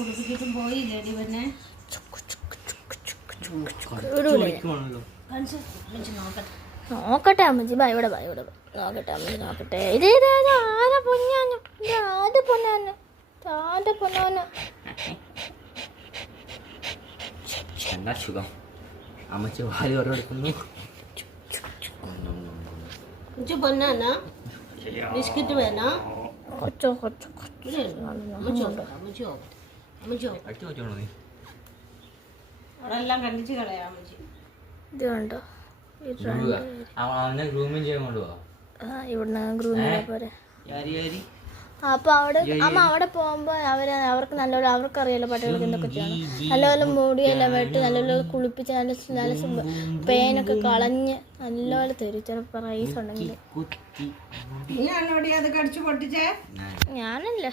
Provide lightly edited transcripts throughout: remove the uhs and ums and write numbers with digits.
ഉടുപ്പിച്ചിട്ടും പോയില്ലേടി പിന്നെ നോക്കട്ടെ അമ്മച്ചി ഇവിടെ നോക്കട്ടെ അമ്മച്ചി നോക്കട്ടെ. ഇത് ആരെ പൊന്നാനു, ആരുടെ പൊന്നാനു, ആരുടെ പൊന്നാനു. എന്താ സുഖം അമ്മച്ചി വാരി ഓരോടുക്കുന്നു. പൊന്നാനാ ബിസ്ക്കറ്റ് വേണോ? അവിടെല്ലാം കണ്ടിച്ച് കളയാം അമ്മച്ചി. ഇത് കണ്ടോ ഗ്രൂമിങ് ചെയ്യാൻ കൊണ്ടുപോവാ. ഇവിടുന്ന് ഗ്രൂമിനെ പോരെ. അപ്പൊ അവിടെ അമ്മ അവിടെ പോകുമ്പോ അവർക്ക് നല്ലപോലെ അവർക്കറിയാലോ പട്ടികൾക്ക് എന്തൊക്കെ ചെയ്യണം. നല്ലപോലെ മുടിയെല്ലാം വെട്ടി നല്ലപോലെ കുളിപ്പിച്ച് നല്ല പേനൊക്കെ കളഞ്ഞ് നല്ലപോലെ തരും. ചിലപ്പോ റൈസ് ഉണ്ടെങ്കിൽ. ഞാനല്ല,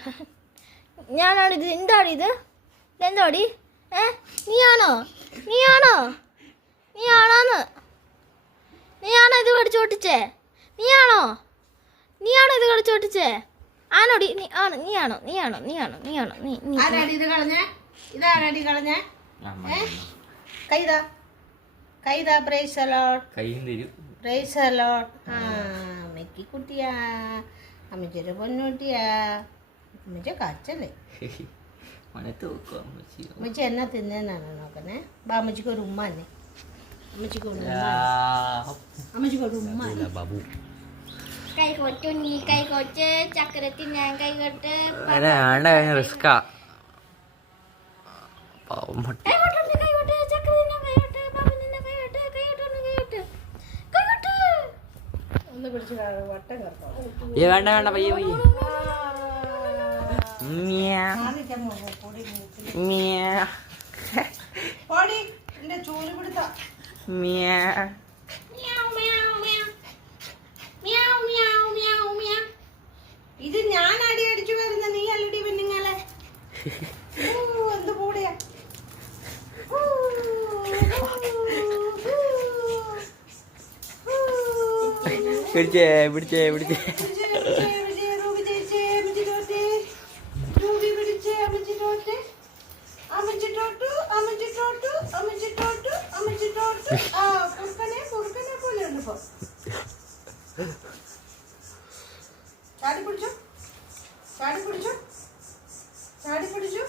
ഞാനാണ് ഇത്. എന്താടി ഇത്? എന്താടി? നീയാണോ ഇത് കടിച്ചു പൊട്ടിച്ചേ? നീയാണോ ഇത് കടിച്ചു പൊട്ടിച്ചേ? ആണോടി? നീയാണോ? കൈതാ പ്രൈസ് അലോട്ട്. മെക്കിക്കുട്ടിയാ, അമ്മച്ചൊരു പൊന്നൂട്ടിയാ, അമ്മച്ച കച്ചല്ലേ. അമ്മച്ചി എന്നാ തിന്നാനാണ് നോക്കണേ. അമ്മച്ചിക്ക് ഒരു ഉമ്മ തന്നെ. അമ്മച്ചിക്ക് ഒരു ഉമ്മ. കൈകൊട്ട് നീ കൈകൊട്ട് ചക്കരത്തി ഞാൻ കൈകൊട്ട്. റിസ്കാ വേണ്ട പയ്യെ ഇത് ഞാൻ അടിച്ചു വരുന്ന നീ അല്ലടി പെണ്ണുങ്ങളെ. എന്ത് കൂടെയാ പിടിച്ചേ ചാടി പിടിച്ചു